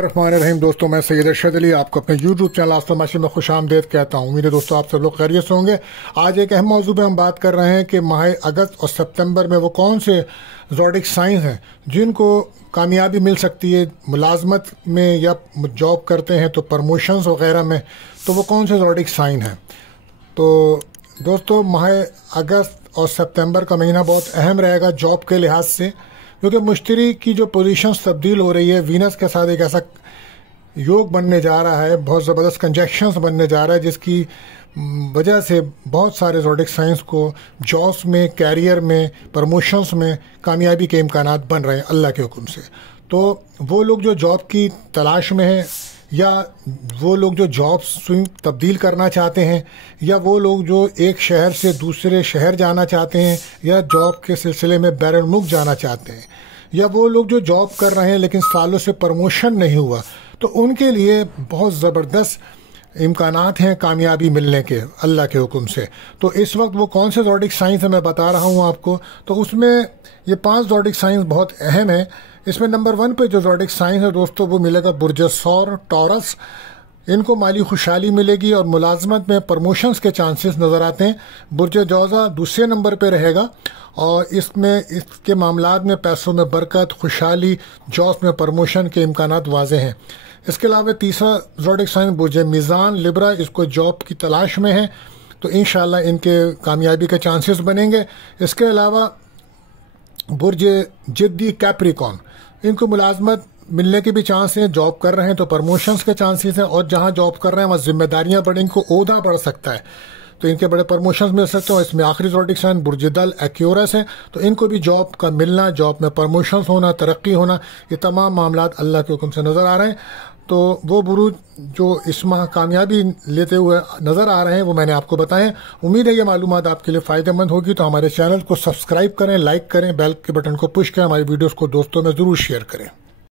रहमान रहीम। दोस्तों, मैं सैयद अरशद अली आपको अपने यूट्यूब चैनल आस्था में खुश आमदेद कहता हूँ। उम्मीद है दोस्तों आप सब लोग खैरियत से होंगे। आज एक अहम मौजू पे हम बात कर रहे हैं कि माह अगस्त और सितंबर में वो कौन से ज़ोडिक साइंस हैं जिनको कामयाबी मिल सकती है मुलाजमत में या जॉब करते हैं तो प्रमोशंस वगैरह में, तो वो कौन से ज़ोडिक साइन हैं। तो दोस्तों, माह अगस्त और सितंबर का महीना बहुत अहम रहेगा जॉब के लिहाज से, क्योंकि मुश्तरी की जो पोजीशंस तब्दील हो रही है, वीनस के साथ एक ऐसा योग बनने जा रहा है, बहुत ज़बरदस्त कंजक्शंस बनने जा रहा है, जिसकी वजह से बहुत सारे ज़ोडिक साइंस को जॉब्स में, कैरियर में, प्रमोशंस में कामयाबी के इम्कानात बन रहे हैं अल्लाह के हुक्म से। तो वो लोग जो जॉब की तलाश में हैं, या वो लोग जो जॉब स्विंग तब्दील करना चाहते हैं, या वो लोग जो एक शहर से दूसरे शहर जाना चाहते हैं, या जॉब के सिलसिले में बैरून मुल्क जाना चाहते हैं, या वो लोग जो जॉब कर रहे हैं लेकिन सालों से प्रमोशन नहीं हुआ, तो उनके लिए बहुत ज़बरदस्त इम्कानात हैं कामयाबी मिलने के अल्लाह के हुक्म से। तो इस वक्त वो कौन से ज़ोडिक साइंस है मैं बता रहा हूँ आपको। तो उसमें ये 5 ज़ोडिक साइंस बहुत अहम है। इसमें नंबर 1 पे जो ज़ोडिक साइंस है दोस्तों, वो मिलेगा बुर्ज सौर टॉरस। इनको माली खुशहाली मिलेगी और मुलाजमत में प्रमोशंस के चांसेस नज़र आते हैं। बुर्ज जौज़ा दूसरे नंबर पे रहेगा और इसमें इसके मामलात में पैसों में बरकत, खुशहाली, जॉब्स में प्रमोशन के इम्कानात वाज़ेह हैं। इसके अलावा तीसरा ज़ोडिक साइन बुर्ज मीज़ान लिब्रा, इसको जॉब की तलाश में है, तो इंशाअल्लाह इनके कामयाबी के चांसेस बनेंगे। इसके अलावा बुर्ज जिद्दी कैप्रिकॉन, इनको मुलाजमत मिलने के भी चांस हैं, जॉब कर रहे हैं तो प्रमोशंस के चांसेस हैं, और जहां जॉब कर रहे हैं वहाँ जिम्मेदारियां बढ़ेंगी, इनको ओहदा बढ़ सकता है, तो इनके बड़े प्रमोशंस मिल सकते हैं। इसमें आखिरी ज़ोडिक साइन बुर्ज दल एक्यूरस है, तो इनको भी जॉब का मिलना, जॉब में प्रमोशंस होना, तरक्की होना, ये तमाम मामलात अल्लाह के हुक्म से नज़र आ रहे हैं। तो वो बुरूज जो इस माह कामयाबी लेते हुए नज़र आ रहे हैं वो मैंने आपको बताएं। उम्मीद है ये मालूमात आपके लिए फ़ायदेमंद होगी। तो हमारे चैनल को सब्सक्राइब करें, लाइक करें, बेल के बटन को पुश करें, हमारी वीडियोस को दोस्तों में ज़रूर शेयर करें।